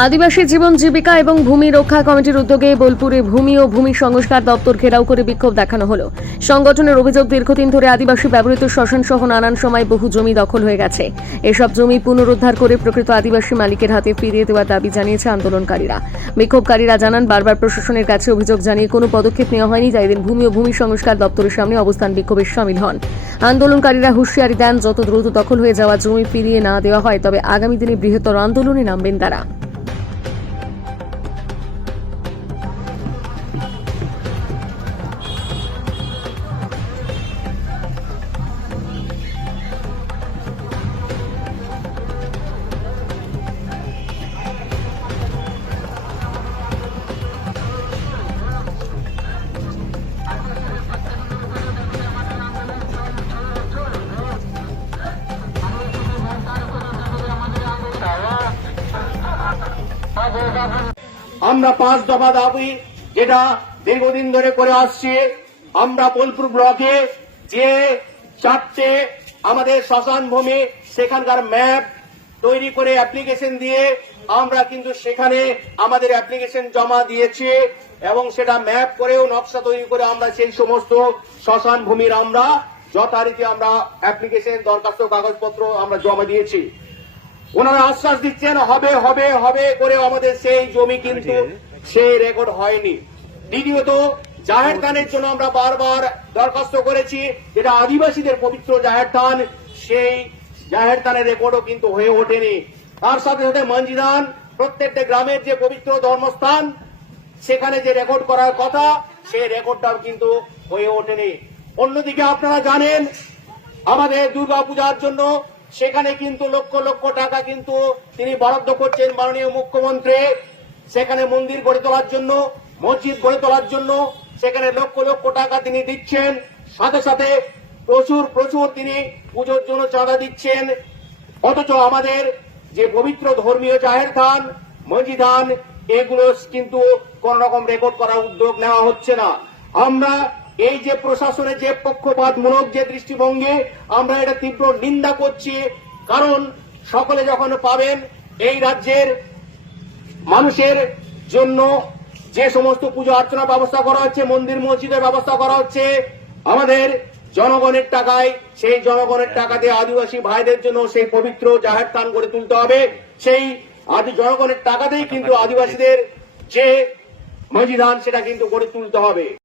আদিবাসী জীবন জীবিকা এবং ভূমি রক্ষা কমিটির উদ্যোগে বোলপুরে ভূমি ও ভূমি সংস্কার দপ্তর ঘেরাও করে বিক্ষোভ দেখানো হলো। সংগঠনের অভিযোগ, দীর্ঘদিন ধরে আদিবাসী ব্যবহৃত শ্মশান সহ নানান সময় বহু জমি দখল হয়ে গেছে। এসব জমি পুনরুদ্ধার করে প্রকৃত আদিবাসী মালিকের হাতে ফিরিয়ে দেওয়ার দাবি জানিয়েছে আন্দোলনকারীরা। বিক্ষোভকারীরা জানান, বারবার প্রশাসনের কাছে অভিযোগ জানিয়ে কোনো পদক্ষেপ নেওয়া হয়নি যা এদিন ভূমি ও ভূমি সংস্কার দপ্তরের সামনে অবস্থান বিক্ষোভে সামিল হন। আন্দোলনকারীরা হুঁশিয়ারি দেন, যত দ্রুত দখল হয়ে যাওয়া জমি ফিরিয়ে না দেওয়া হয়, তবে আগামী দিনে বৃহত্তর আন্দোলনে নামবেন তারা। আমরা পাঁচ দফা দাবি যেটা দীর্ঘদিন ধরে করে আসছি। আমরা বোলপুর ব্লকে যে চারটে আমাদের শ্মশান ভূমি, সেখানকার ম্যাপ তৈরি করে অ্যাপ্লিকেশন দিয়ে আমরা কিন্তু সেখানে আমাদের অ্যাপ্লিকেশন জমা দিয়েছি এবং সেটা ম্যাপ করেও নকশা তৈরি করে আমরা সেই সমস্ত শ্মশান ভূমির আমরা যথারীতি আমরা অ্যাপ্লিকেশন দরখাস্ত, কাগজপত্র আমরা জমা দিয়েছি। ওনারা আশ্বাস দিচ্ছেন হবে হবে হবে করে আমাদের সেই জমি কিন্তু সেই রেকর্ড হয়নি। দ্বিতীয়ত জাহের থানের জন্য আমরা বারবার দরখাস্ত করেছি যেটা আদিবাসীদের পবিত্র জাহের থান সেই জাহের থানের রেকর্ডও কিন্তু হয়ে ওঠেনি। তার সাথে সাথে মঞ্জিদান প্রত্যেকটা গ্রামের যে পবিত্র ধর্মস্থান সেখানে যে রেকর্ড করার কথা সেই রেকর্ডটাও কিন্তু হয়ে ওঠেনি। অন্যদিকে আপনারা জানেন আমাদের দুর্গা পূজার জন্য সেখানে কিন্তু লক্ষ লক্ষ টাকা কিন্তু তিনি বরাদ্দ করছেন মাননীয় মুখ্যমন্ত্রী। সেখানে মন্দির গড়ে তোলার জন্য, মসজিদ গড়ে তোলার জন্য সেখানে লক্ষ লক্ষ টাকা তিনি দিচ্ছেন। সাথে সাথে প্রচুর প্রচুর তিনি পুজোর জন্য চাঁদা দিচ্ছেন। অথচ আমাদের যে পবিত্র ধর্মীয় জাহের থান, মসজিদান, এগুলো কিন্তু কোন রকম রেকর্ড করার উদ্যোগ নেওয়া হচ্ছে না। আমরা এই যে প্রশাসনের যে পক্ষপাতমূলক যে দৃষ্টিভঙ্গি, আমরা এটা তীব্র নিন্দা করছি। কারণ সকলে যখন পাবেন, এই রাজ্যের মানুষের জন্য যে সমস্ত পুজো অর্চনার ব্যবস্থা করা হচ্ছে, মন্দির মসজিদের ব্যবস্থা করা হচ্ছে, আমাদের জনগণের টাকায়, সেই জনগণের টাকা দিয়ে আদিবাসী ভাইদের জন্য সেই পবিত্র জাহের স্থান গড়ে তুলতে হবে। সেই আদি জনগণের টাকাতেই কিন্তু আদিবাসীদের যে মজিদান সেটা কিন্তু গড়ে তুলতে হবে।